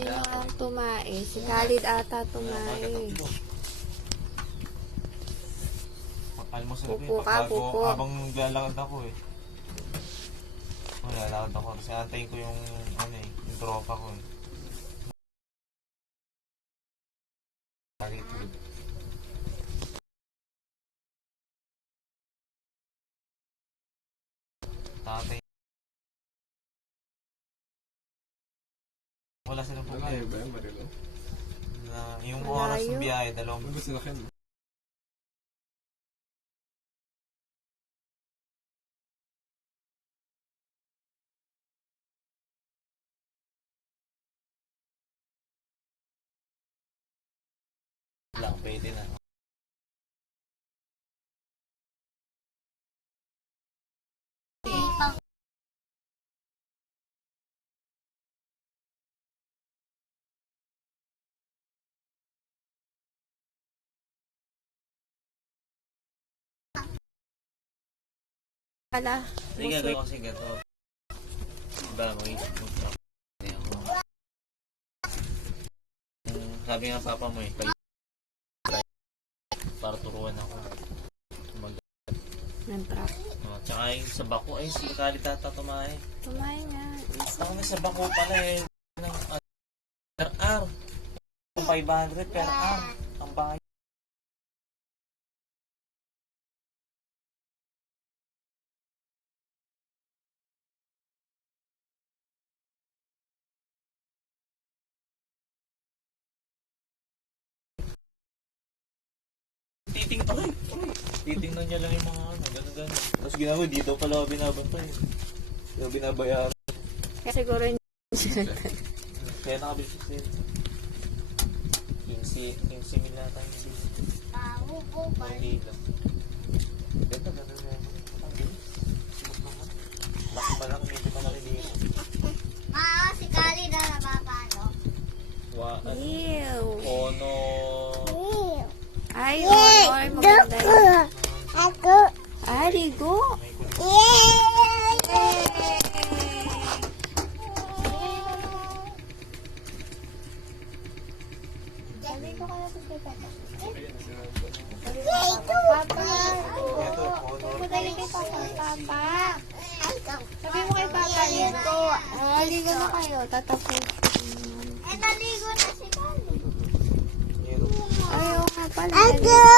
Sino ang tumae? Si Khalid ata tumae. Almusal ko Pupo eh. ka, pupo. Habang lalakad ako eh. Lalakad ako. Kasi antayin ko yung, yung tropa ko eh. Tatay. Wala silang problema. Malayo ba yan, Marilo? Yung Malayo. oras ng biyahe, dalawang Ano ba sila kayo? lang, pwede na. Pala. Hindi gagawin ko kasi ganito. Diba, sabi nga papa mo eh, para turuan ako mag Ng truck. tsaka yung sa bako ay si Khalid tata tumae. Tumae nga. Ako na sa bako pala eh ng per hour. 500 per hour ang bahay. Titingnan niya lang yung mga gano'n. Tapos ginagawa, dito pala binabantay. Dito binabayaran. Kaya siguro hindi sila. Kaya nakabili siya sa'yo. 15 mil nata yung bilis. Hindi lang. Ganda, ganda na yan. Ang bilis. Smooth naman. Laki pa lang, medyo malaki dito. Si Kali na napapano. Ew. Ono. Ay, honor. Maganda yun. Arigo. Sabi ko kaya sa papa. Papa. Ito, honor. Magaling kay Papa. Sabi mo kay Papa, ligo. Ligo na kayo. Tatapos. Naligo na si Kali. Ayaw nga pala. Okay.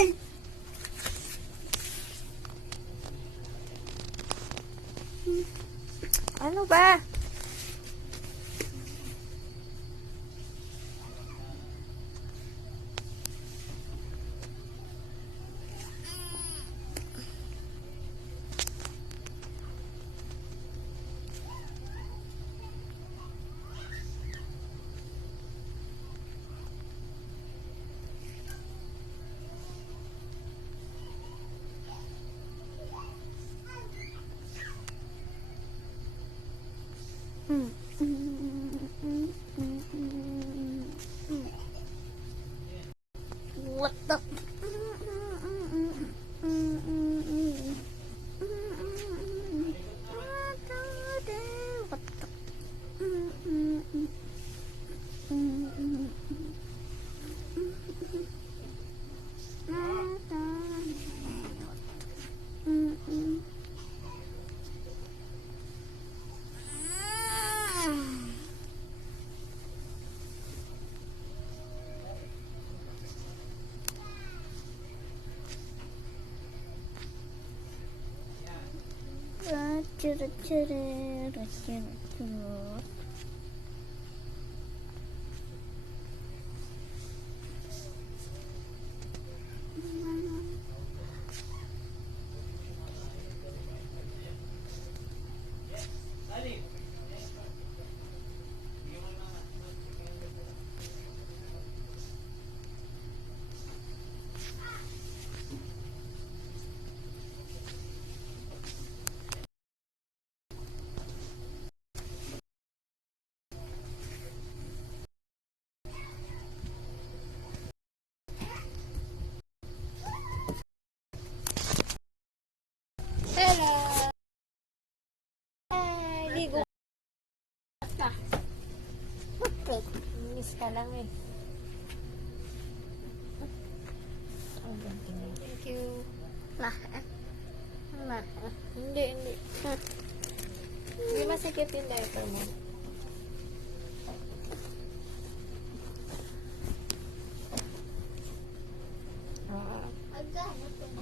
yan! Ano ba? What the? Hello! Ay, ligo ka. Miss ka lang eh. Thank you. Hindi. Hindi masikip yung diaper mo. Ah, 350.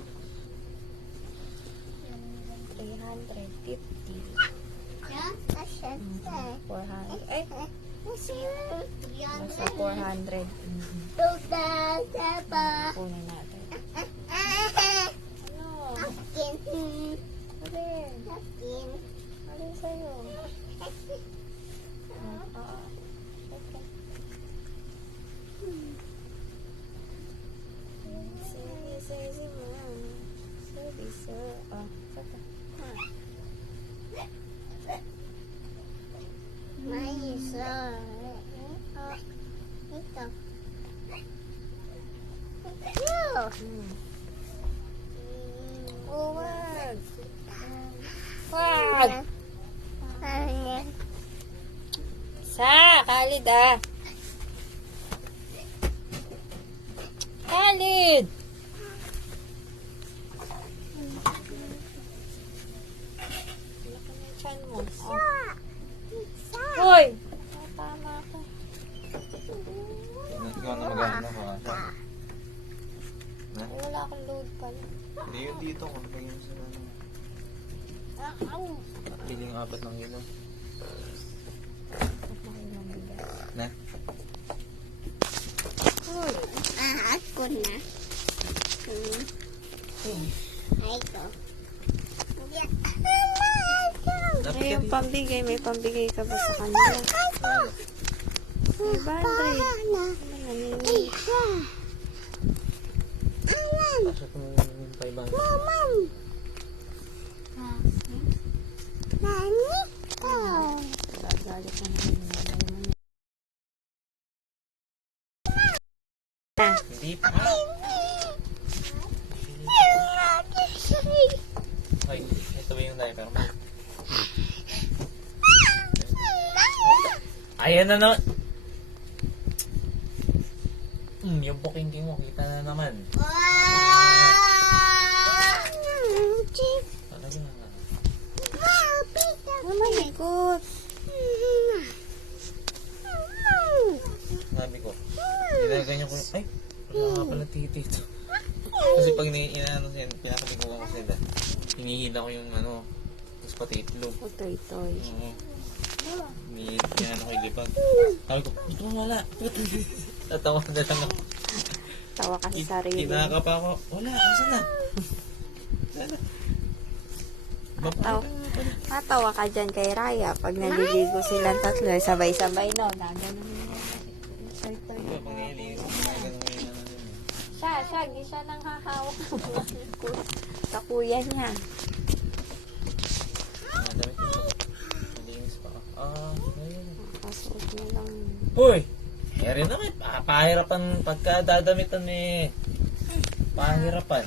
400. Ay, nasa 400. Kunin natin. Ano? Alin sa'yo? Okay. Easy mo. Sir. Saka. Wag. Wag. Khalid Khalid! Laki na yung tiyan mo. Hoy! Tama ka. Ikaw na mag-ano ko. Ay, wala akong load pala. Hindi yun dito kung lagyan sa ano. Piling 4 ng kilo. Na? Ako na. Ay ko. May yung pambigay. May pambigay ka ba sa kanila? 500. Pasok mo yung 500. Gagalit na naman yung nanay mo. Hindi pa. Hoy, ito ba yung diaper mo? Ayan na naman. Yung booking mo, kita na naman. Talaga nga. Malikot. Sabi ko, ginaganyan ko yung, ay, wala nga pala titi ito. Kasi pag inaano siya, pinakabiguan ko sila, hinihila ko yung ano, tapos pati itlog. Toy. Oo. Inaano ko yung libag. Sabi ko, ito wala. Tatawa na lang ako. Tawa ka sa sarili. Kinaka pa ako, wala, asan na? Matawa ka dyan kay Raya pag naliligo silang tatlo. Sabay-sabay no. Gaganon nila. Circle. Pag nililis, ginagano ko yung ano yun. Di siya nang hahawak sa kuya niya. Madami ko. Malinis pa ako. Ayun. Kasuot niya lang. Hoy! Eri na may pahirapan pagka dadamitan may pahirapan.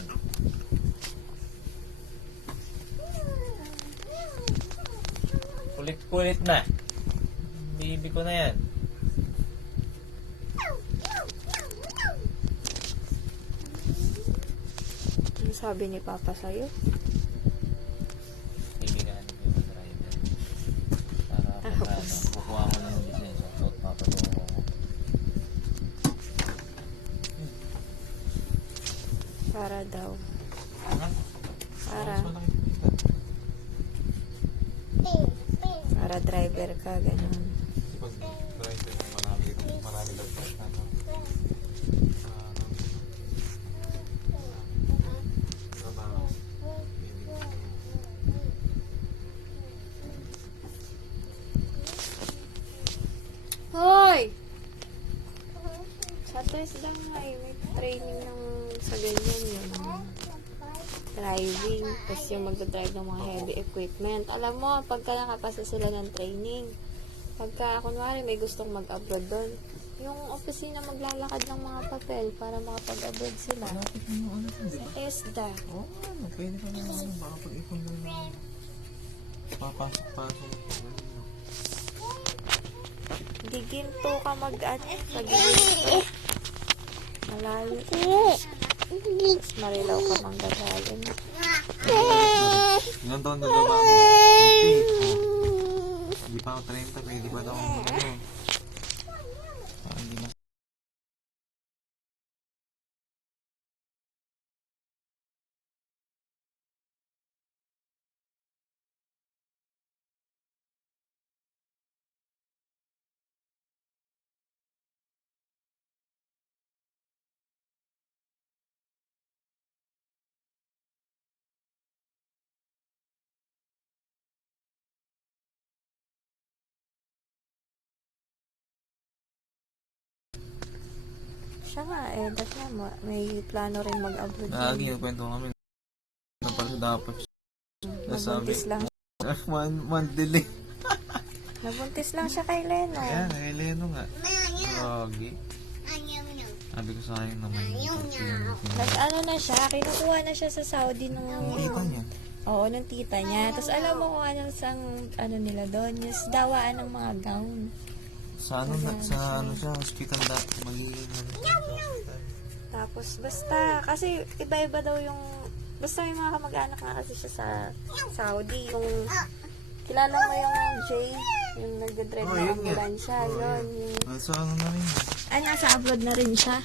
Kulit-kulit na. Bibi ko na yan. Ano sabi ni Papa sa'yo? Kaibigan ko yung driver. Para pagka ano, kukuha ko na yung lisensya. So, papatungo ko. Para daw. Ano? Para. Mas malaki dito. Para driver ka, ganun. Pag driver ng marami daw pa. Trabaho. Hoy! Sa test lang na may training ng sa ganyan yung driving, tapos yung magdadrive ng mga heavy equipment. Alam mo, pagka nakapasa sila ng training, pagka kunwari may gustong mag-abroad doon, yung opisina maglalakad ng mga papel para makapag-abroad sila. Malapit na yung ano dun, di Sa ba? ESDA. Oo, ano, pwede ka na ano, baka pag-ipon lang na papasok-pasok. Di ginto ka mag-ano, pag-ginto. Malayo. Mas marilaw ka manggagaling. Ilang taon na ba ako? 20. Hindi pa ako 30, pwede pa daw ako ano. Parang hindi na. Siya nga, that's nga, may plano rin mag-abroad. Lagi yung kwento kami. Na pala dapat. Nabuntis lang. One delay. Nabuntis lang siya kay Leno. Ayan, kay Leno nga. Lagi. Sabi ko sa akin naman. Nag-ano na siya, kinukuha na siya sa Saudi nung... Tita niya. Oo, ng tita niya. Tapos alam mo kung ano nila doon, yung dawaan ng mga gown. Sa ano siya, hospital magiging Tapos basta, kasi iba-iba daw yung, basta may mga kamag-anak nga kasi siya sa Saudi, yung, kilala mo yung Jay, yung nag-drive ng ambulansya, yun, yung, So ano na rin. nasa abroad na rin siya.